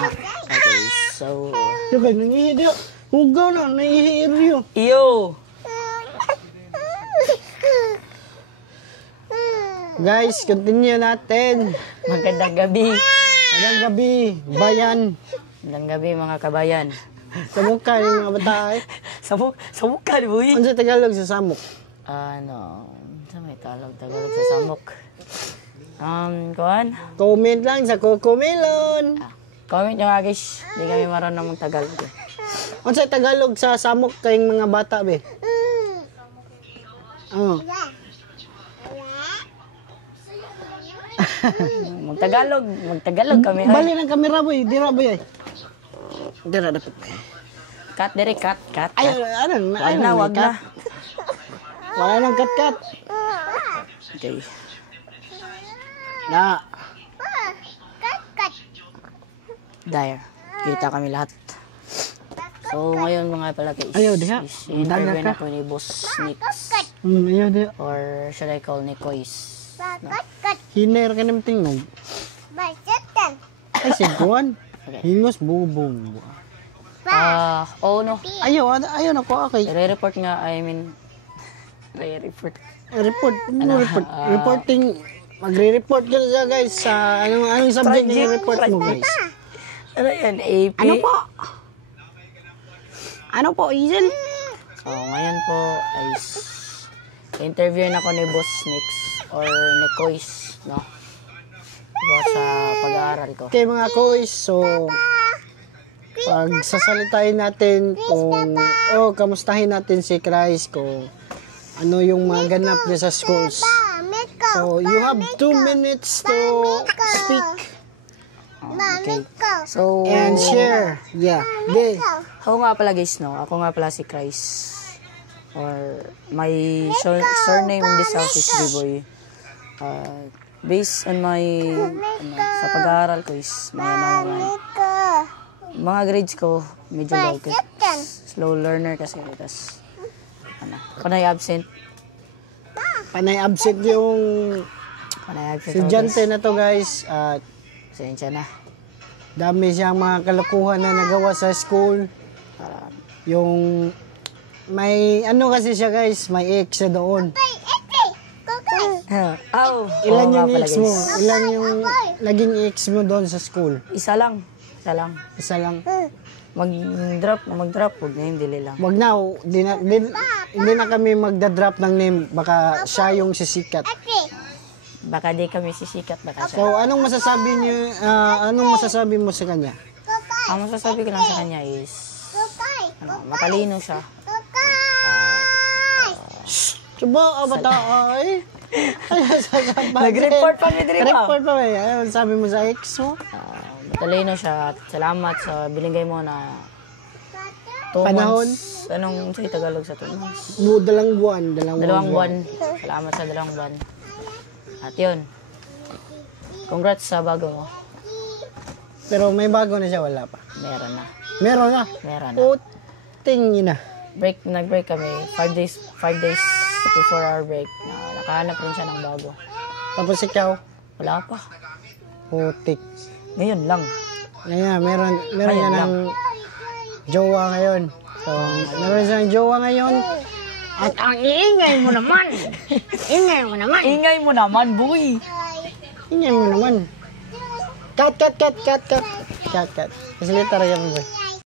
Okay, so... Yung kayo, nangihi diyo. Hugaw na, nangihi iriyo. Iyo! Guys, continue natin. Magandang gabi. Magandang gabi, bayan. Magandang gabi mga kabayan. Sa mukha ng mga bata eh. Sa mukha ni Boy. Ano sa Tagalog sa samok? Ano, sa may Tagalog sa samok. Kuhan? Comment lang sa Cocomelon. Comment nyo nga guys. Hindi kami marunong mag-Tagalog. Ano sa Tagalog sa samok kayong mga bata be? Oh. Magtagalog kami. Bali ng kamera boy, dira boy ay. Dira dapat. Cut, dere, cut. Ay, Wag na. Wala nang cut. Okay. Na. There. Kita kami lahat. So, ngayon mga pala guys. Ayaw, diha. Interview Dana na ka. ko ni Boss Nix. Ayaw di. Or should I call Nicois? No. Hiner ka naman tingnog. Ay, siguan. Okay. Hingos bubong. Oh no. Ayaw na ko okay. Re-report nga, re-report. Reporting. Magre-report ka siya guys sa anong subject na report mo guys. Ano yan? AP? Ano po, Izel? So, ngayon po ay interview na ko ni Boss Nix or Nicois, no? About sa pag-aaral ko. Okay mga kois, so pagsasalitain natin kung kamustahin natin si Christ kung ano yung mga ganap niya sa schools. So, you have 2 minutes to speak. Okay. So, And share. Yeah. Okay. ako nga pala guys, no? Ako nga pala si Christ. Or my surname in this house is B-Boy. Based on my sa pag-aaral ko is mga grades ko medyo low kasi slow learner kasi tas panay absent yung ako, estudyante na to guys at pasensya na. dami siyang mga kalokohan na nagawa sa school. Yung may kasi siya guys, may ex siya doon. Ilan yung ex mo? Ilan yung naging ex mo doon sa school? Isa lang. Mag-drop, huwag na yung dili lang. Wag na, hindi na kami magda-drop ng name, baka siya yung sisikat. Baka di kami sisikat, baka siya. So, anong masasabi mo sa kanya? Ang masasabi ko lang sa kanya is, matalino siya. Suba, bata, ay. Nag-report pa ni Dre ba? Report pa ba? Ano sabi mo sa ex mo? Matalino siya at salamat sa binigay mo na 2 Panahon? months. Anong sa Tagalog sa 2 months? Dalang buwan. 2 buwan. Salamat sa 2 buwan. At yun. Congrats sa bago mo. Pero may bago na siya, wala pa. Meron na. Meron na? Meron na. Tingin na. Nag-break kami. 5 days before our break. Nakahanap rin siya ng bago. Tapos ikaw? Wala pa. Putik. Ngayon lang. Ngayon, meron niya ng jowa ngayon. So, meron siyang jowa ngayon. At ang iingay mo naman. Ingay mo naman, boy. Ingay mo naman. Cut. Kasi literal yan, boy.